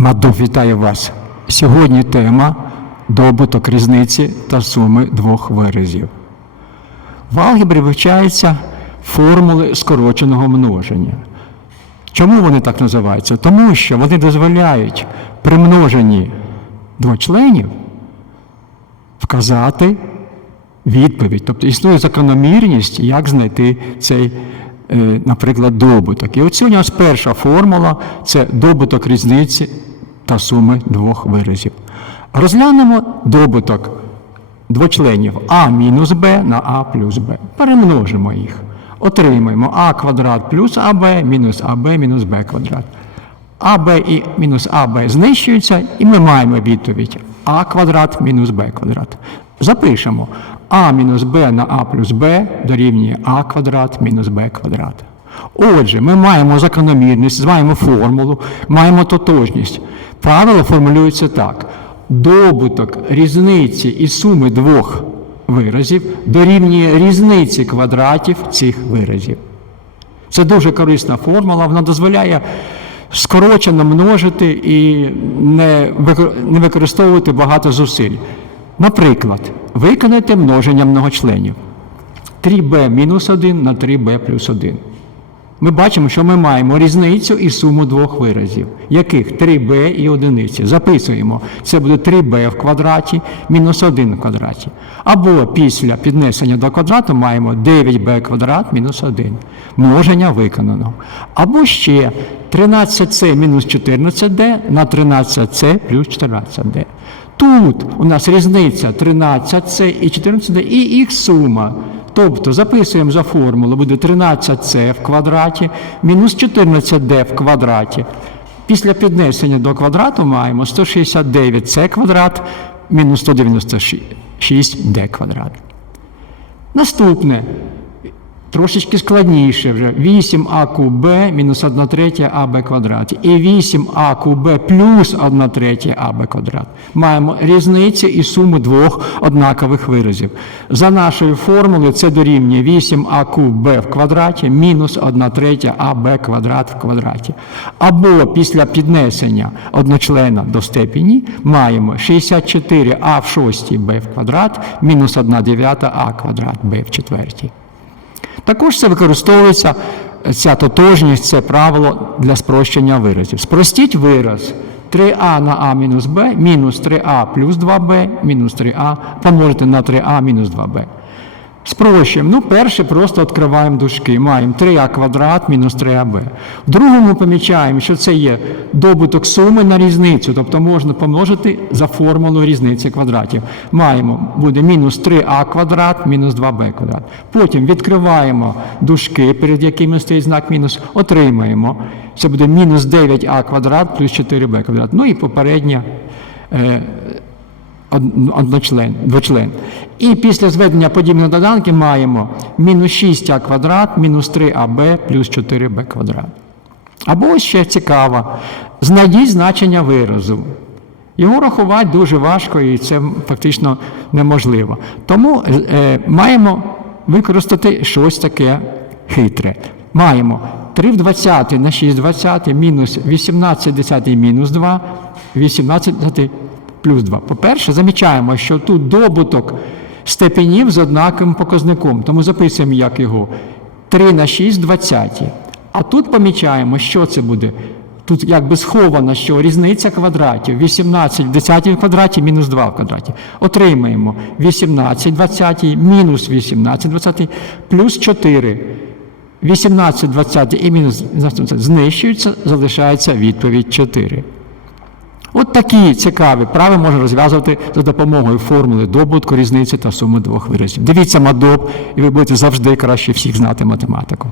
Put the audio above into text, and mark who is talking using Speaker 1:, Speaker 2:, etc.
Speaker 1: Маду, вітаю вас. Сьогодні тема добуток різниці та суми двох виразів. В алгебрі вивчаються формули скороченого множення. Чому вони так називаються? Тому що вони дозволяють при множенні двочленів вказати відповідь. Тобто існує закономірність, як знайти цей, е, наприклад, добуток. І от сьогодні ось перша формула це добуток різниці та суми двох виразів. Розглянемо добуток двочленів а мінус b на а плюс b. Перемножимо їх. Отримаємо а квадрат плюс аб мінус аб мінус b квадрат. АБ і мінус АБ знищуються, і ми маємо відповідь А квадрат мінус Б квадрат. Запишемо А мінус Б на А плюс Б дорівнює А квадрат мінус Б квадрат. Отже, ми маємо закономірність, маємо формулу, маємо тотожність. Правило формулюється так: добуток різниці і суми двох виразів дорівнює різниці квадратів цих виразів. Це дуже корисна формула, вона дозволяє скорочено множити і не використовувати багато зусиль. Наприклад, виконайте множення многочленів 3b мінус 1 на 3b плюс 1. Ми бачимо, що ми маємо різницю і суму двох виразів, яких 3b і одиниці. Записуємо, це буде 3b в квадраті мінус 1 в квадраті. Або після піднесення до квадрату маємо 9b квадрат мінус 1. Множення виконано. Або ще 13c мінус 14d на 13c плюс 14d. Тут у нас різниця 13c і 14d і їх сума. Тобто записуємо за формулу, буде 13c в квадраті мінус 14d в квадраті. Після піднесення до квадрату маємо 169c квадрат мінус 196d квадрат. Наступне. Трошечки складніше вже 8а куб b мінус 1 третя аб квадрат і 8а куб b плюс 1 третя аб квадрат. Маємо різницю і суму двох однакових виразів. За нашою формулою це дорівнює 8а куб b в квадраті мінус 1 третя аб квадрат в квадраті. Або після піднесення одночлена до степені маємо 64а в шостій b в квадрат мінус 1 дев'ята а квадрат b в четвертій. Також це використовується ця тотожність, це правило для спрощення виразів. Спростіть вираз 3а на а мінус b мінус 3а плюс 2b мінус 3а помножити на 3а мінус 2b. Спрощуємо. Ну, перше просто відкриваємо дужки. Маємо 3а квадрат мінус 3аб. В другому помічаємо, що це є добуток суми на різницю, тобто можна помножити за формулою різниці квадратів. Маємо, буде мінус 3а квадрат мінус 2b квадрат. Потім відкриваємо дужки, перед якими стоїть знак мінус, отримаємо. Це буде мінус 9а квадрат плюс 4b квадрат. Ну і попередня. Од- одночлен, двочлен. І після зведення подібних доданків маємо мінус 6а квадрат, мінус 3аб плюс 4b квадрат. Або ще цікаво, знайдіть значення виразу. Його рахувати дуже важко і це фактично неможливо. Тому е, маємо використати щось таке хитре. Маємо 3 в 20 на 6 в 20 мінус 18 в 10 мінус 2, 18 в 10 плюс 2. По-перше, замічаємо, що тут добуток степенів з однаковим показником, тому записуємо як його 3 на 6 20. А тут помічаємо, що це буде. Тут якби сховано, що різниця квадратів 18 в 10 квадраті мінус 2 в квадраті. Отримаємо 18 в 20 мінус 18 в 20 плюс 4. 18 в 20 і мінус 20 знищуються, залишається відповідь 4. От такі цікаві прави можна розв'язувати за допомогою формули добутку, різниці та суми двох виразів. Дивіться мадоб, і ви будете завжди краще всіх знати математику.